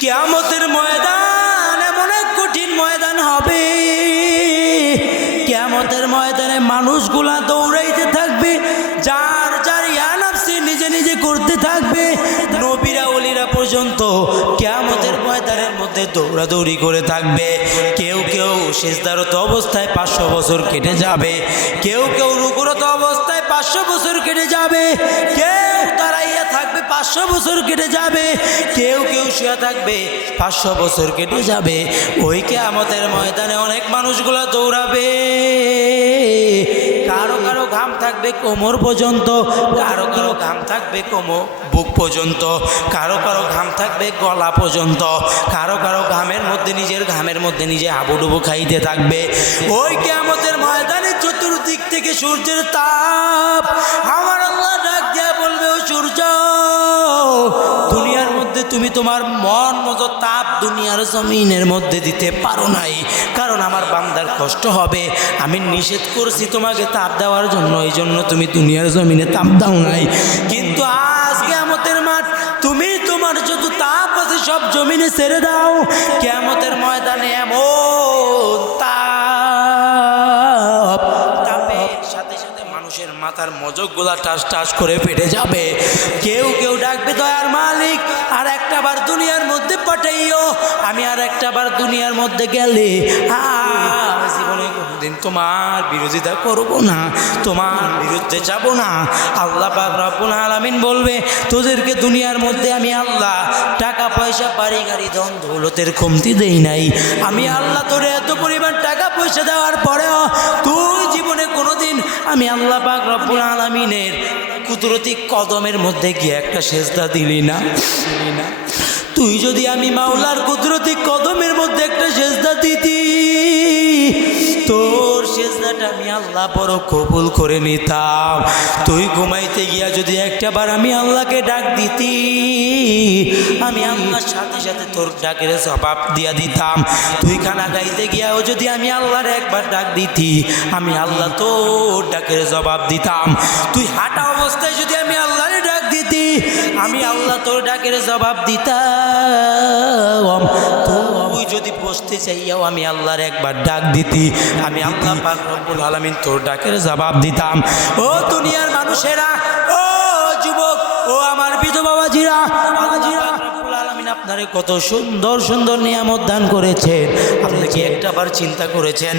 কিয়ামতের ময়দান এমন এক কঠিন ময়দান হবে। কিয়ামতের ময়দানে মানুষগুলা দৌড়াইতে থাকবে, যার যার ইয়া নাফসি নিজে নিজে করতে থাকবে। নবীরা ওলিরা পর্যন্ত কিয়ামতের ময়দানের মধ্যে দৌড়াদৌড়ি করে থাকবে। কেউ কেউ সিজদারত অবস্থায় 500 বছর কেটে যাবে, কেউ কেউ রুকুরত অবস্থায় 500 বছর কেটে যাবে, কেউ দাঁড়াইয়া থাকবে 500 বছর কেটে যাবে, কেউ কেউ শুয়ে থাকবে 500 বছর কেটে যাবে। ওই কিয়ামতের ময়দানে অনেক মানুষগুলা দৌড়াবে। কারো কারো ঘাম থাকবে কোমর পর্যন্ত, কারো কারো ঘাম থাকবে বুক পর্যন্ত, কারো কারো ঘাম থাকবে গলা পর্যন্ত, কারো কারো ঘামের মধ্যে নিজের ঘামের মধ্যে নিজে হাবুডুবু খাইতে থাকবে। ওই কিয়ামতের ময়দানে চতুর্দিক থেকে সূর্যের তাপ, আমার আল্লাহ ডাক দিয়া বলবে, ও সূর্য, দুনিয়ার মধ্যে তুমি তোমার মন মতো তাপ দুনিয়ার জমিনের মধ্যে দিতে পারো নাই, কারণ আমার বান্দার কষ্ট হবে। আমি নিষেধ করছি তোমাকে তাপ দেওয়ার জন্য, এই জন্য তুমি দুনিয়ার জমিনে তাপ দাও নাই। কিন্তু আজ কিয়ামতের মাঠ, তুমি তোমার যত তাপ আছে সব জমিনে ছেড়ে দাও। কিয়ামতের ময়দানে এমন তাপ, তাপের সাথে সাথে মানুষের মাথার মজকগুলা টাস টাস করে ফেটে যাবে। কেউ কেউ ডাকবে, দয়ার মালিক আর একটা বার দুনিয়ার মধ্যে পাঠাইও, আমি আর একটা বার দুনিয়ার মধ্যে গেলে জীবনে কোনোদিন তোমার বিরোধিতা করব না, তোমার বিরুদ্ধে যাব না। আল্লাহ পাক রব্বুল আলামিন বলবে, তোদেরকে দুনিয়ার মধ্যে আমি আল্লাহ টাকা পয়সা বাড়ি গাড়ি ধন দৌলতের কমতি দেই নাই। আমি আল্লাহ তোরে এত পরিমাণ টাকা পয়সা দেওয়ার পরেও তুই জীবনে কোনোদিন আমি আল্লাহ পাক রব্বুল আলামিনের কুদরতি কদমের মধ্যে গিয়ে একটা সেজদা দিলি না। তুই যদি আমি মাওলার কুদরতি কদমের মধ্যে একটা সেজদা দিতি, তোর সেজদাটা আমি আল্লাহ বড় কবুল করে নিতাম। তুই ঘুমাইতে গিয়া যদি একটা বার আমি আল্লাহকে ডাক দিতি, আমি আল্লাহর সাথে সাথে তোর ডাকের জবাব দিয়া দিতাম। তুই খানা খাইতে গিয়াও যদি আমি আল্লাহর একবার ডাক দিতি, আমি আল্লাহ তোর ডাকের জবাব দিতাম। তুই হাঁটা অবস্থায় যদি আমি আল্লাহরে ডাক দিতি, আমি আল্লাহ তোর ডাকের জবাব দিতাম। তুই যদি বসতে চাইয়াও আমি আল্লাহর একবার ডাক দিতি, আমি আল্লাহ পাক রব্বুল আলামিন তোর ডাকের জবাব দিতাম। ও দুনিয়ার মানুষেরা, ও যুবক, ও আমার বিধবা বাবাজিরা, রব্বুল আলামিন আপনারে কত সুন্দর সুন্দর নিয়ামত দান করেছেন, আপনি কি একটাবার চিন্তা করেছেন?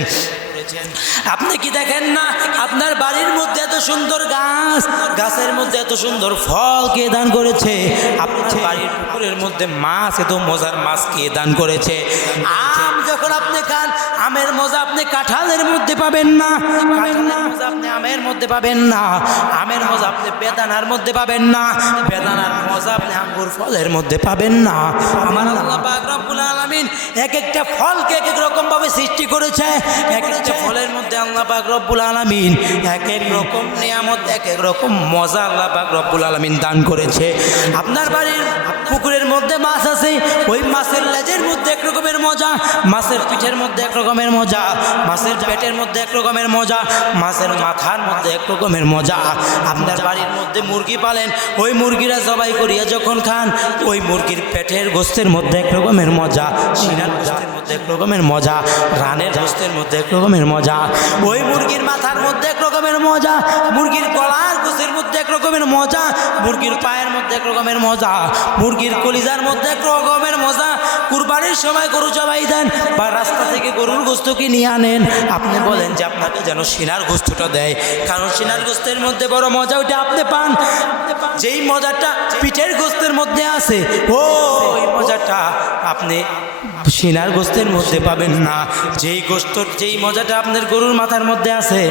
আপনি কি দেখেন না আপনার বাড়ির মধ্যে এত সুন্দর গাছ, গাছের মধ্যে এত সুন্দর ফল কে দান করেছে? আপনার বাড়ির পুকুরের মধ্যে মাছ, এত মজার মাছ কে দান করেছে? আম যখন আপনি খান, আমের মজা আপনি কাঁঠালের মধ্যে পাবেন না, কাঁঠালের মজা আপনি আমের মধ্যে পাবেন না, আমের মজা আপনি বেদানার মধ্যে পাবেন না, বেদানার মজা আপনি আঙ্গুর ফলের মধ্যে পাবেন না। আমার আল্লাহ পাক রব্বুল আলামিন এক একটা ফলকে এক এক রকম ভাবে সৃষ্টি করেছে। এক একটা ফলের মধ্যে আল্লাহ পাক রব্বুল আলামিন এক এক রকম নিয়ামত, এক এক রকম মজা আল্লাহ পাক রব্বুল আলামিন দান করেছে। আপনার বাড়ির পুকুরের মধ্যে মাছ আছে, ওই মাছের লেজের মধ্যে এক রকমের মজা, মাছের পিঠের মধ্যে এক রকমের মজা, মাছের পেটের মধ্যে এক রকমের মজা, মাছের মাথার মধ্যে এক রকমের মজা। আপনার বাড়ির মধ্যে মুরগি পালেন, ওই মুরগিরা জবাই করিয়া যখন খান, ওই মুরগির পেটের গোস্তের মধ্যে এক রকমের মজা, সিনার গোস্তের মধ্যে এক রকমের মজা, রানের গোস্তের মধ্যে এক রকমের মজা, ওই মুরগির মাথার মধ্যে এক রকমের মজা, মুরগির গলার গোস্তের মধ্যে এক রকমের মজা, মুরগির পায়ের মধ্যে এক রকমের মজা, মুরগির কলিজার মধ্যে এক রকমের মজা। কুরবানির সময় গরু জবাই দেন বা রাস্তা থেকে গরুর গোস্ত নিয়ে আনেন, আপনি বলেন যে আপনাকে যেন সিনার গোস্তটা দেয়, কারণ সিনার গোস্তের মধ্যে বড় মজা ওইটা আপনি পান। যেই মজাটা পিঠের গোস্তের মধ্যে আছে, ওই মজাটা আপনি সিনার গোস্তের মধ্যে পাবেন না। যেই মজাটা আপনার গরুর মাথার মধ্যে আছে,